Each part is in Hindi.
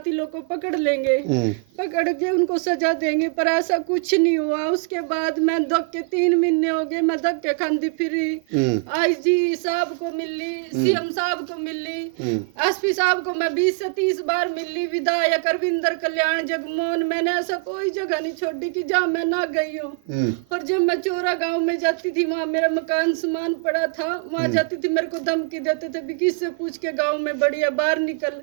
कातिलों को पकड़ लेंगे, पकड़ के उनको सजा देंगे, पर ऐसा कुछ नहीं हुआ। उसके बाद मैं धक्के 3 महीने हो गए, मैं धक्के खाती फिरी। आईजी साहब को मिली, सीएम साहब को मिली, एसपी साहब को मैं 20 से 30 बार मिली, विधायक अरविंदर कल्याण जगमोहन, मैंने ऐसा कोई जगह नहीं छोड़ी कि जहाँ मैं ना गई हूँ। और जब मैं चोरा गांव में जाती थी, वहाँ मेरा मकान सामान पड़ा था, वहाँ जाती थी, मेरे को धमकी देते थे भी किससे पूछ के गांव में बढ़िया बाहर निकल।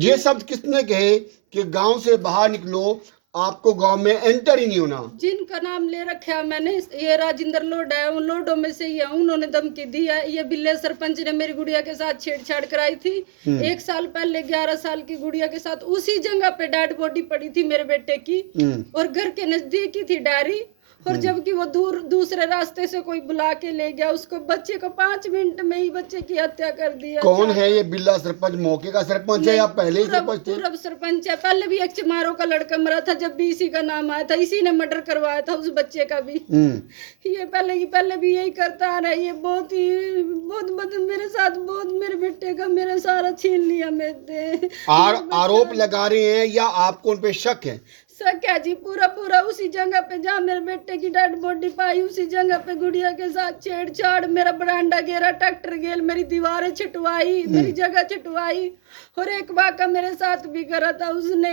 ये शब्द किसने कहे कि गांव से बाहर निकलो, आपको गांव में एंटर ही नहीं होना? जिनका नाम ले रखा मैंने, ये राजेंद्र लोड है, उन लोडों में से ही है, उन्होंने धमकी दी है। ये बिल्ले सरपंच ने मेरी गुड़िया के साथ छेड़छाड़ कराई थी 1 साल पहले, 11 साल की गुड़िया के साथ। उसी जगह पे डेड बॉडी पड़ी थी मेरे बेटे की, और घर के नजदीक ही थी डायरी। और जबकि वो दूसरे रास्ते से कोई बुला के ले गया उसको, बच्चे को 5 मिनट में ही बच्चे की हत्या कर दिया। कौन है ये बिल्ला सरपंच? मौके का सरपंच है या पहले ही सरपंच थे? पूर्व सरपंच है। पहले भी एक चमारों का लड़का मरा था, जब भी इसी का नाम आया था, इसी ने मर्डर करवाया था उस बच्चे का भी। ये पहले भी यही करता आ रहा है। ये बहुत मेरे साथ बहुत, मेरे बेटे का मेरा सारा छीन लिया मेरे। आरोप लगा रहे हैं या आपको उन पे शक है? शक है जी, पूरा उसी जगह पे जहाँ मेरे बेटे की डेड बॉडी पाई, उसी जगह पे गुड़िया के साथ छेड़छाड़, मेरा बरांडा घेरा, ट्रैक्टर गेल, मेरी दीवारें छटवाई, मेरी जगह छटवाई, और एक वाक़ा मेरे साथ भी करा था उसने।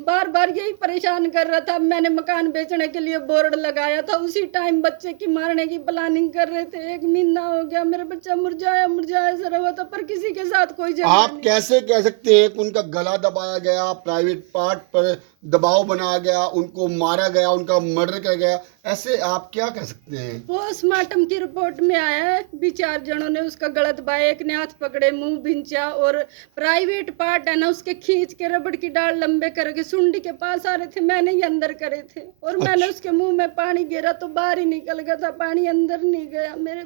बार बार यही परेशान कर रहा था। मैंने मकान बेचने के लिए बोर्ड लगाया था, उसी टाइम बच्चे की मारने की प्लानिंग कर रहे थे। 1 महीना हो गया, मेरा बच्चा मुरझाया सर हुआ था, पर किसी के साथ कोई जगह आप कैसे कह सकते हैं कि उनका गला दबाया गया, प्राइवेट पार्ट पर दबाव बनाया गया, उनको मारा गया, उनका मर्डर किया गया? ऐसे आप क्या कह सकते हैं? पोस्टमार्टम की रिपोर्ट में आया है भी 4 जनों ने उसका गला दबाया, एक ने हाथ पकड़े, मुंह भिंचा, और प्राइवेट पार्ट है ना उसके खींच के रबड़ की डाल लंबे करके सुंडी के पास आ रहे थे, मैंने ही अंदर करे थे। और मैंने उसके मुंह में पानी गिरा तो बाहर ही निकल गया था, पानी अंदर नहीं गया मेरे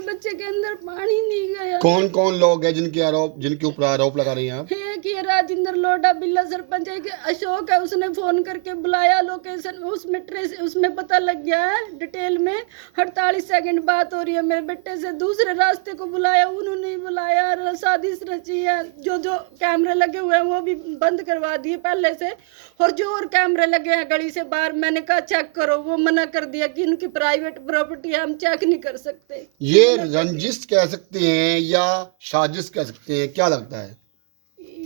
बच्चे के अंदर पानी नहीं गया। कौन कौन लोग हैं जिनके ऊपर आरोप लगा रही हैं आप? एक ये राजेंद्र लोडा बिल्ला सरपंच, एक अशोक है, उसने फोन करके बुलाया, लोकेशन उसमें पता लग गया है डिटेल में। 48 सेकंड बात हो रही है मेरे बेटे से। दूसरे रास्ते को बुलाया, उन्होंने ही बुलाया, साजिश रची है। जो कैमरे लगे हुए हैं वो भी बंद करवा दिए पहले से, और जो और कैमरे लगे हैं गली से बाहर, मैंने कहा चेक करो, वो मना कर दिया कि इनकी प्राइवेट प्रॉपर्टी है, हम चेक नहीं कर सकते। ये रंजिश कह सकते हैं या साजिश कह सकते हैं, क्या लगता है?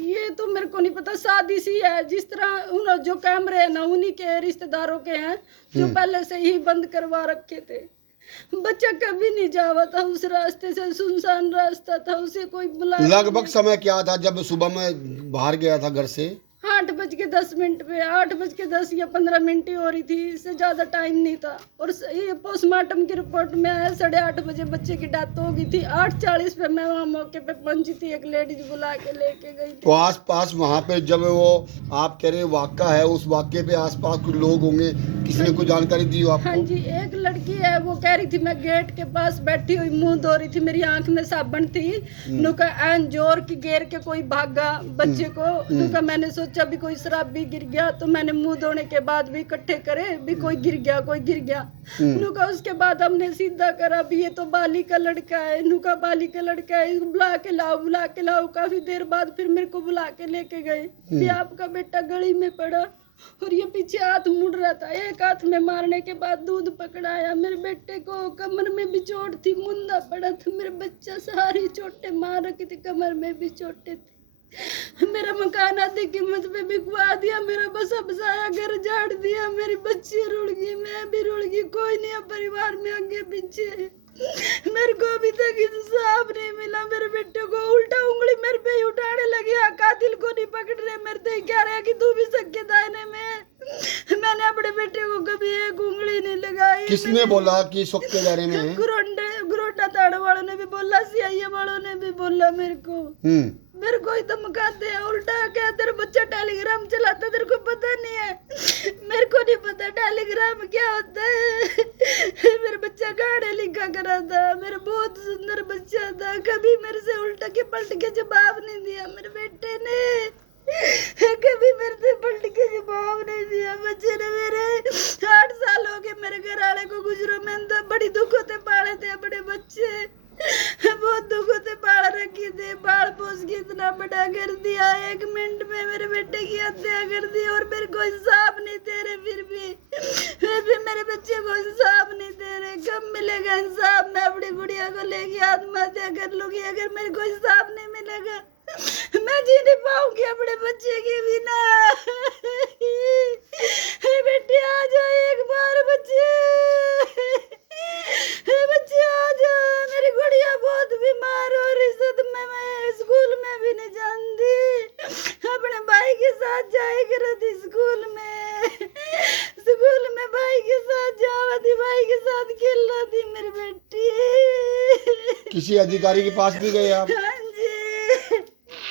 ये तो मेरे को नहीं पता, साजिश ही है। जिस तरह जो कैमरे हैं ना उन्हीं के रिश्तेदारों के हैं, जो पहले से ही बंद करवा रखे थे। बच्चा कभी नहीं जावा था उस रास्ते से, सुनसान रास्ता था, उसे कोई बुला। लगभग समय क्या था जब सुबह में बाहर गया था घर से? 8:10 पे, 8:10 या 15 मिनट ही हो रही थी, इससे ज्यादा टाइम नहीं था। और ये पोस्टमार्टम की रिपोर्ट में आया 8:30 बजे बच्चे की डेथ हो गई थी। 8:40 पे मैं वहाँ मौके पे पहुंची थी, एक लेडीज बुला के लेके गई थी। तो आसपास वहाँ पे जब वो आप कह रहे वाक़ा है, उस वाक़े पे आसपास कुछ लोग होंगे, किसी ने कोई जानकारी दी हो आपको? हाँ जी, एक लड़की है, वो कह रही थी मैं गेट के पास बैठी हुई मुंह धो रही थी, मेरी आंख में साबुन थी, नुका एन जोर की घेर के कोई भागा बच्चे को। नुका मैंने सोचा भी कोई शराबी गिर गया, तो मैंने मुंह धोने के बाद भी इकट्ठे करे भी कोई गिर गया। नुका उसके बाद हमने सीधा करा भी ये तो बाली का लड़का है, नुका बाली का लड़का है, बुला के लाओ। काफी देर बाद फिर मेरे को बुला के लेके गए भी आपका बेटा गली में पड़ा, और ये पीछे हाथ मुड़ रहा था। एक हाथ में मारने के बाद दूध पकड़ाया। मेरे बेटे को कमर में भी चोट थी, मुंदा पड़ा था मेरे बच्चा, सारी चोटें मार रखी थी, कमर में भी चोटें थी। मेरा मकान आधी कीमत पे बिकवा दिया, मेरा बसा बसाया घर झाड़ दिया, मेरी बच्ची रुड़ गई, मैं भी रुड़ गई, कोई नहीं है परिवार में आगे पीछे। मेरे को अभी तक इंसाफ नहीं मिला। मेरे बेटे को उल्टा उंगली मेरे पे ही उठाने लगे, कातिल को नहीं पकड़ रहे, मेरे तो कह रहे कि तू भी सके दायने में। मैंने अपने बेटे को कभी एक उंगली नहीं लगाई। किसने बोला कि सके दायरे में है? गुरोटा ताड़ वालों ने भी बोला, सीआईए वालों ने भी बोला मेरे को ही धमकाते हैं, उल्टा क्या तेरा बच्चा टेलीग्राम चलाता, तेरे को पता नहीं है? मेरे को नहीं पता टेलीग्राम क्या होता है। मेरा बच्चा गाने लिखा करा था, मेरा बहुत सुंदर बच्चा था, कभी मेरे से उल्टा के पलट के जवाब नहीं दिया मेरे बेटे ने, कभी मेरे से पलट के जवाब नहीं दिया। बच्चे ने मेरे 8 साल हो गए मेरे घर वाले को गुजरो, मैंने तो बड़ी दुखों से पाले थे अपने बच्चे, बहुत दुखों से पाल रखी थे, पाल पोस के इतना बड़ा कर दिया। एक ने मेरे बेटे की हत्या कर दी और मेरे को इंसाफ नहीं दे रहे। फिर भी मेरे बच्चे को इंसाफ नहीं दे रहे। कब मिलेगा इंसाफ? मैं अपनी गुड़िया को लेके आत्महत्या कर लूंगी अगर मेरे को इंसाफ नहीं मिलेगा। मैं जी नहीं पाऊंगी अपने बच्चे के बिना। बेटे आ जा एक बार, बच्चे बच्चे आ जा। मेरी गुड़िया बहुत बीमार हो रही सदमे में, स्कूल में भी नहीं जानती। अपने भाई के साथ जाए कर थी स्कूल में भाई के साथ जावा थी, भाई के साथ खेल रही थी मेरी बेटी। किसी अधिकारी के पास भी गए आप? हाँ जी।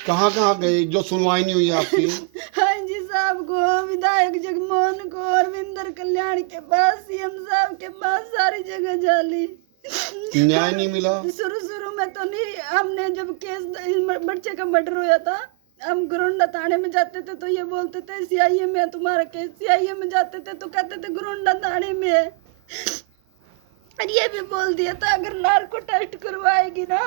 कहाँ गए जो सुनवाई नहीं हुई आपकी? हाँ जी साहब को, विधायक जगमोहन को, अरविंदर कल्याण के पास, सीएम साहब के पास, सारी जगह जाली, न्याय नहीं मिला। शुरू में तो नहीं। हमने जब केस बच्चे का मर्डर हुआ था, हम गुरुंडा थाने में जाते थे तो ये बोलते थे सीआईए में है तुम्हारा केस। सीआईए में जाते थे तो कहते थे गुरुंडा थाने में है। और ये भी बोल दिया था अगर नार्को टेस्ट करवाएगी ना,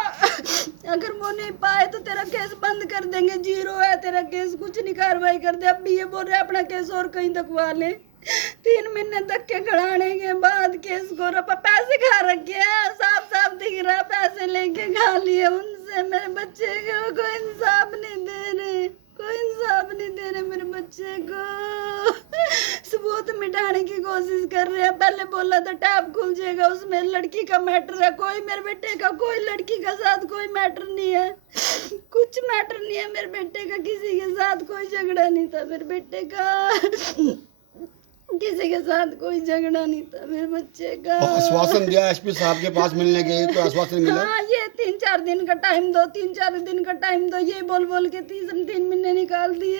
अगर वो नहीं पाए तो तेरा केस बंद कर देंगे, 0 है तेरा केस, कुछ नहीं कार्रवाई कर दे। अब भी ये बोल रहे अपना केस और कहीं दखवा ले। 3 महीने तक के खड़ाने के बाद केस को रपा पैसे खा रखे हैं, साफ दिख रहा पैसे लेके खा लिए उनसे। मेरे बच्चे को कोई इंसाफ नहीं दे रहे, कोई इंसाफ नहीं दे रहे मेरे बच्चे को। सबूत मिटाने की कोशिश कर रहे हैं। पहले बोला था टैब खुल जाएगा, उसमें लड़की का मैटर है। कोई मेरे बेटे का कोई लड़की का साथ कोई मैटर नहीं है, कुछ मैटर नहीं है मेरे बेटे का। किसी के साथ कोई झगड़ा नहीं था मेरे बेटे का, किसी के साथ कोई झगड़ा नहीं था मेरे बच्चे का। आश्वासन दिया एसपी साहब के पास मिलने गए तो आश्वासन मिला? हाँ, ये 3-4 दिन का टाइम दो, 3-4 दिन का टाइम दो, ये बोल के 3 महीने निकाल दिए।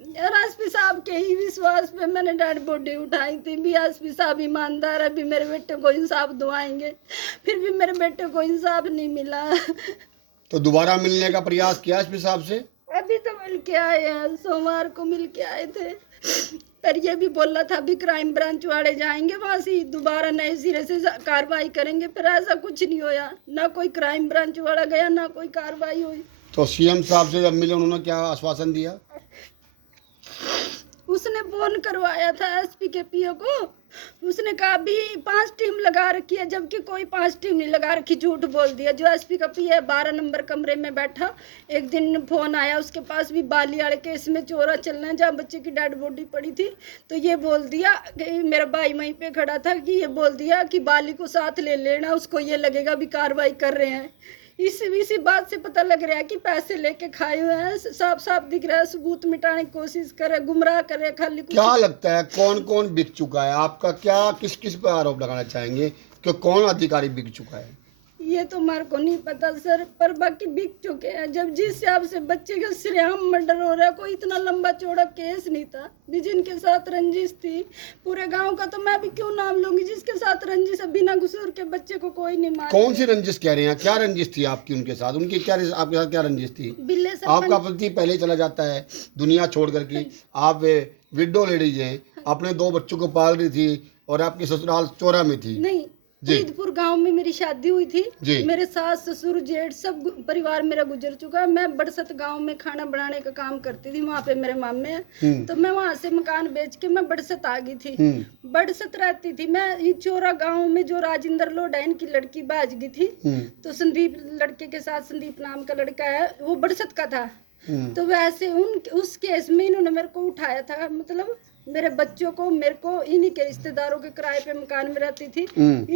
और एसपी साहब के ही विश्वास पे मैंने डेड बॉडी उठाई थी। भी एसपी साहब ईमानदार है, अभी मेरे बेटे को इंसाफ दिवाएंगे। फिर भी मेरे बेटे को इंसाफ नहीं मिला। तो दोबारा मिलने का प्रयास किया एसपी साहब से? अभी तो मिल के आए हैं, सोमवार को मिल के आए थे। पर ये भी बोला था अभी क्राइम ब्रांच वाले जाएंगे वहाँ से दोबारा नए सिरे से कार्रवाई करेंगे। पर ऐसा कुछ नहीं होया, ना कोई क्राइम ब्रांच वाला गया ना कोई कार्रवाई हुई। तो सीएम साहब से जब मिले उन्होंने क्या आश्वासन दिया? उसने फोन करवाया था एसपी के पीओ को, उसने कहा अभी 5 टीम लगा रखी है, जबकि कोई 5 टीम नहीं लगा रखी, झूठ बोल दिया। जो एसपी का पीओ है 12 नंबर कमरे में बैठा। एक दिन फोन आया उसके पास भी बाली वाले केस में चोरा चलना है जहाँ बच्चे की डेड बॉडी पड़ी थी। तो ये बोल दिया कि मेरा भाई वहीं पे खड़ा था कि ये बोल दिया कि बाली को साथ ले लेना, उसको ये लगेगा भी कार्रवाई कर रहे हैं। इसी बात से पता लग रहा है कि पैसे लेके खाए हुए हैं। साफ दिख रहा है, सबूत मिटाने की कोशिश करे, गुमराह करे खाली। क्या लगता है कौन कौन बिक चुका है? आपका क्या किस पर आरोप लगाना चाहेंगे कि कौन अधिकारी बिक चुका है? ये तो हमारे को नहीं पता सर, पर बाकी बिक चुके हैं। जब जिस हिसाब से बच्चे का सरेआम मर्डर हो रहा है, कोई इतना लंबा चौड़ा केस नहीं था। भी जिनके साथ रंजिश थी पूरे गांव का, तो मैं भी क्यों नाम लूंगी, जिसके साथ रंजिश है, बिना कसूर के बच्चे को कोई नहीं मार। कौन सी रंजिश कह रहे हैं? क्या रंजिश थी आपकी उनके साथ? उनकी क्या आपके साथ क्या रंजिश थी? बिल्ले सर, आपका पति पहले चला जाता है दुनिया छोड़ करके, आप विडो लेडीज हैं, अपने 2 बच्चों को पाल रही थी और आपकी ससुराल चोरा में थी। नहीं, फरीदपुर गांव में मेरी शादी हुई थी। मेरे सास ससुर जेठ सब परिवार मेरा गुजर चुका है। मैं बड़सत गांव में खाना बनाने का काम करती थी, वहाँ पे मेरे मामे हैं। तो मैं वहाँ से मकान बेच के मैं बड़सत आ गई थी। बड़सत रहती थी मैं। ये चोरा गांव में जो राजेंद्र लोडाइन की लड़की बाज गई थी, तो संदीप लड़के के साथ, संदीप नाम का लड़का है, वो बड़सत का था। तो वैसे उस केस में इन्होंने मेरे को उठाया था। मतलब मेरे बच्चों को, मेरे को इन्हीं के रिश्तेदारों के किराए पे मकान में रहती थी,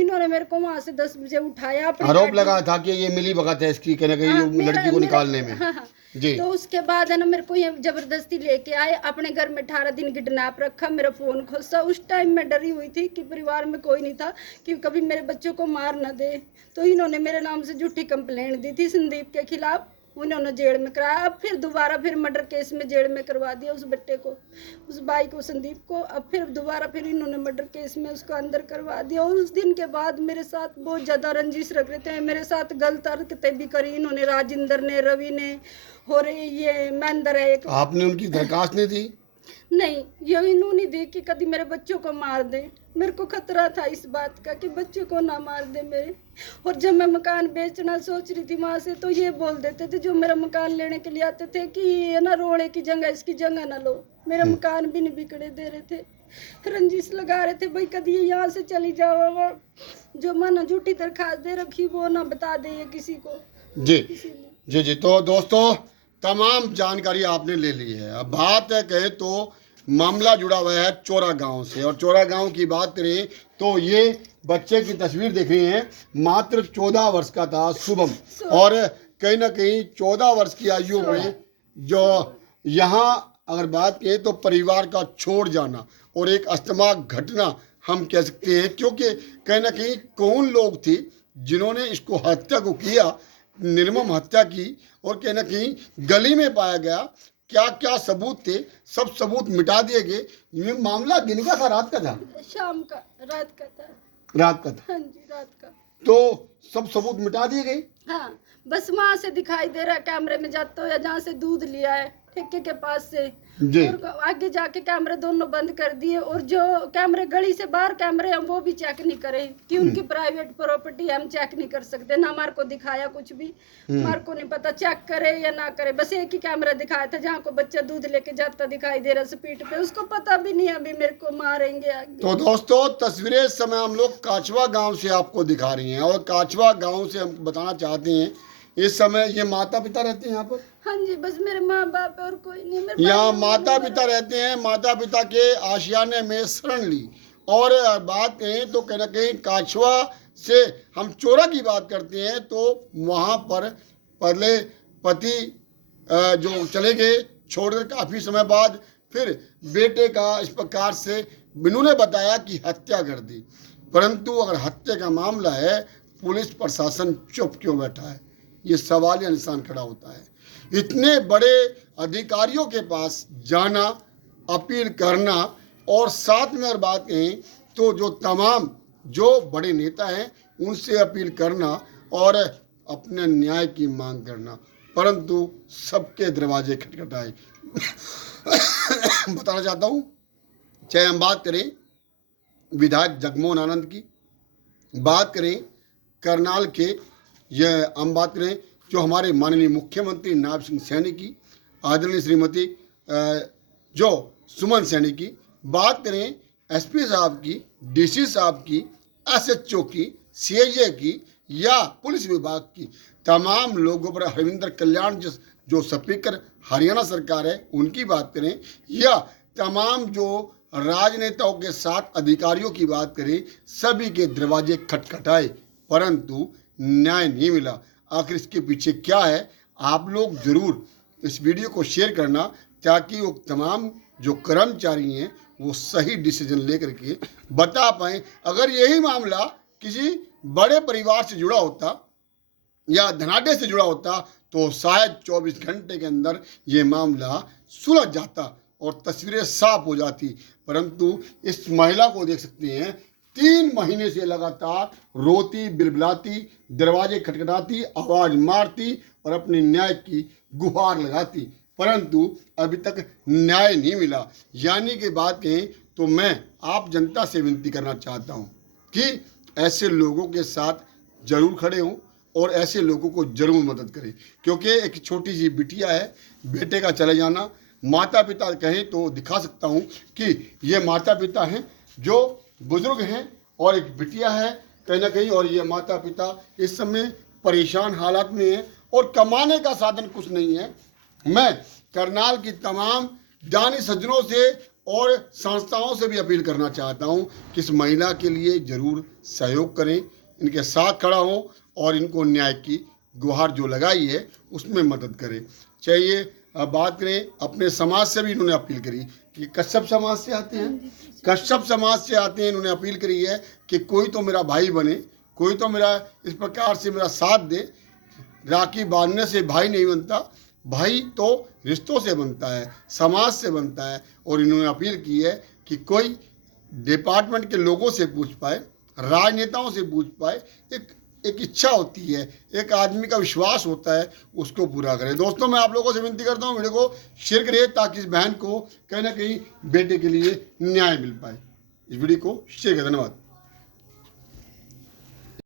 इन्होंने मेरे को वहाँ से 10 बजे उठाया। आरोप लगा था कि ये मिली भगत है इसकी, कहने कहीं लड़की को निकालने में। हाँ। जी। तो उसके बाद है ना मेरे को ये जबरदस्ती लेके आए अपने घर में, 18 दिन किडनैप रखा, मेरा फोन खोसा। उस टाइम मैं डरी हुई थी कि परिवार में कोई नहीं था कि कभी मेरे बच्चों को मार ना दे। तो इन्होंने मेरे नाम से झूठी कंप्लेंट दी थी संदीप के खिलाफ, उन्होंने जेल में कराया। अब फिर दोबारा फिर मर्डर केस में जेल में करवा दिया उस बेटे को, उस भाई को, संदीप को। अब फिर दोबारा फिर इन्होंने मर्डर केस में उसको अंदर करवा दिया। और उस दिन के बाद मेरे साथ बहुत ज़्यादा रंजिश रख रहे थे, मेरे साथ गलत हरकतें भी करी इन्होंने, राजेंद्र ने, रवि ने, और ये महेंद्र है एक। आपने उनकी दरखास्त नहीं दी? नहीं, ये इन्होंने दी कि कभी मेरे बच्चों को मार दे। मेरे को खतरा था इस बात का कि बच्चे को ना मार दे मेरे। और जब मैं मकान बेचना सोच रही थी वहाँ से, तो ये बोल देते थे जो मेरा मकान लेने के लिए आते थे कि ये ना रोड़े की जगह, इसकी जगह ना लो। मेरा मकान भी नहीं बिकने दे रहे थे, रंजिश लगा रहे थे भाई कभी ये यहाँ से चली जाओ, जो माना झूठी दरखास्त दे रखी वो ना बता दे ये किसी को। जी जी जी। तो दोस्तों तमाम जानकारी आपने ले ली है। अब बात है कहे तो मामला जुड़ा हुआ है चोरा गांव से, और चोरा गांव की बात करें तो ये बच्चे की तस्वीर देख रही हैं, मात्र 14 वर्ष का था शुभम, और कहीं ना कहीं 14 वर्ष की आयु में जो यहाँ अगर बात करें तो परिवार का छोड़ जाना और एक अस्तमाक घटना हम कह सकते हैं, क्योंकि कहीं ना कहीं कौन लोग थे जिन्होंने इसको हत्या को किया, निर्मम हत्या की, और कहीं ना कहीं गली में पाया गया। क्या क्या सबूत थे, सब सबूत मिटा दिए गए। ये मामला दिन का था रात का था? शाम का, रात का था। रात का था। हाँ जी, रात का। तो सब सबूत मिटा दिए गए। हाँ, बस वहाँ से दिखाई दे रहा है कैमरे में जाते हो, या जहाँ से दूध लिया है ठेके के पास से, जी। और आगे जाके कैमरे दोनों बंद कर दिए, और जो कैमरे गली से बाहर कैमरे हैं वो भी चेक नहीं करे कि उनकी प्राइवेट प्रॉपर्टी हम चेक नहीं कर सकते ना। हमारे को दिखाया कुछ भी, हमारे को नहीं पता चेक करे या ना करे। बस एक ही कैमरा दिखाया था जहाँ को बच्चा दूध लेके जाता दिखाई दे रहा स्पीड पे, उसको पता भी नहीं अभी मेरे को मारेंगे आगे। तो दोस्तों तस्वीरें इस समय हम लोग काचवा गांव से आपको दिखा रही हैं, और काचवा गांव से हम बताना चाहते हैं इस समय ये माता पिता रहते हैं यहाँ पर। हाँ जी, बस मेरे माँ बाप और कोई नहीं। मेरे यहाँ माता पिता रहते हैं, माता पिता के आशियाने में शरण ली। और बात कहें तो कहीं ना कहीं काचवा से हम चोरा की बात करते हैं तो वहाँ पर पहले पति जो चले गए छोड़कर काफ़ी समय बाद, फिर बेटे का इस प्रकार से इन्होंने बताया कि हत्या कर दी। परंतु अगर हत्या का मामला है, पुलिस प्रशासन चुप क्यों बैठा है, ये सवालिया निशान खड़ा होता है। इतने बड़े अधिकारियों के पास जाना, अपील करना, और साथ में अगर बात कहें तो जो तमाम जो बड़े नेता हैं उनसे अपील करना और अपने न्याय की मांग करना, परंतु सबके दरवाजे खटखटाए। बताना चाहता हूँ, चाहे हम बात करें विधायक जगमोहन आनंद की, बात करें करनाल के, यह हम बात करें जो हमारे माननीय मुख्यमंत्री नायब सिंह सैनी की, आदरणीय श्रीमती जो सुमन सैनी की, बात करें एसपी साहब की, डीसी साहब की, एसएचओ की, सीआईए की, या पुलिस विभाग की, तमाम लोगों पर, हरविंदर कल्याण जो स्पीकर हरियाणा सरकार है उनकी बात करें, या तमाम जो राजनेताओं के साथ अधिकारियों की बात करें, सभी के दरवाजे खटखटाए परंतु न्याय नहीं मिला। आखिर इसके पीछे क्या है, आप लोग जरूर इस वीडियो को शेयर करना ताकि वो तमाम जो कर्मचारी हैं वो सही डिसीजन लेकर के बता पाएँ। अगर यही मामला किसी बड़े परिवार से जुड़ा होता या धनाढ्य से जुड़ा होता तो शायद 24 घंटे के अंदर ये मामला सुलझ जाता और तस्वीरें साफ हो जाती। परंतु इस महिला को देख सकते हैं, 3 महीने से लगातार रोती बिलबिलाती, दरवाजे खटखटाती, आवाज़ मारती और अपने न्याय की गुहार लगाती, परंतु अभी तक न्याय नहीं मिला। यानी कि बात कहें तो मैं आप जनता से विनती करना चाहता हूं कि ऐसे लोगों के साथ जरूर खड़े हों और ऐसे लोगों को जरूर मदद करें, क्योंकि एक छोटी सी बिटिया है, बेटे का चले जाना, माता पिता कहें तो दिखा सकता हूं कि ये माता पिता हैं जो बुजुर्ग हैं और एक बिटिया है कहीं ना कहीं, और ये माता पिता इस समय परेशान हालात में हैं और कमाने का साधन कुछ नहीं है। मैं करनाल की तमाम दानी सज्जनों से और संस्थाओं से भी अपील करना चाहता हूं कि इस महिला के लिए ज़रूर सहयोग करें, इनके साथ खड़ा हों और इनको न्याय की गुहार जो लगाई है उसमें मदद करें। चाहिए बात करें अपने समाज से भी इन्होंने अपील करी कि कश्यप समाज से आते हैं, कश्यप समाज से आते हैं, इन्होंने अपील करी है कि कोई तो मेरा भाई बने, कोई तो मेरा इस प्रकार से मेरा साथ दे। राखी बांधने से भाई नहीं बनता, भाई तो रिश्तों से बनता है, समाज से बनता है। और इन्होंने अपील की है कि कोई डिपार्टमेंट के लोगों से पूछ पाए, राजनेताओं से पूछ पाए, एक इच्छा होती है, एक आदमी का विश्वास होता है, उसको पूरा करें। दोस्तों मैं आप लोगों से विनती करता हूँ वीडियो को शेयर करिए ताकि इस बहन को कहीं ना कहीं बेटे के लिए न्याय मिल पाए। इस वीडियो को शेयर करें। धन्यवाद।